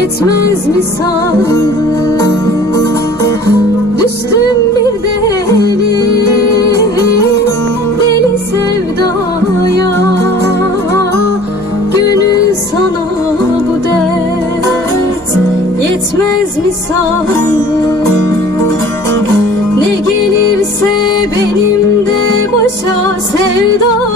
yetmez mi sandın? Düştüm bir deli, deli sevdaya Gönül sana bu dert yetmez mi sandın? Ne gelirse benim de başa sevdaya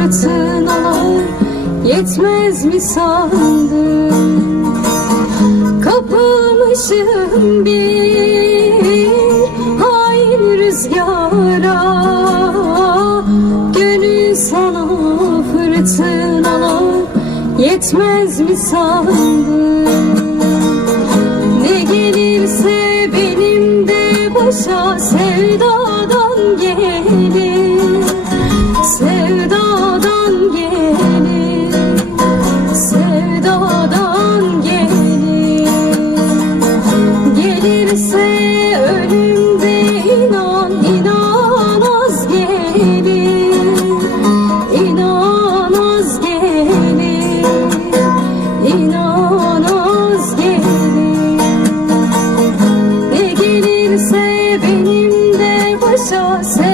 fırtınalar yetmez mi sandın? Kapılmışım bir hain rüzgara Gönül sana fırtınalar yetmez mi sandın? Ne gelirse benim de başa gelir so.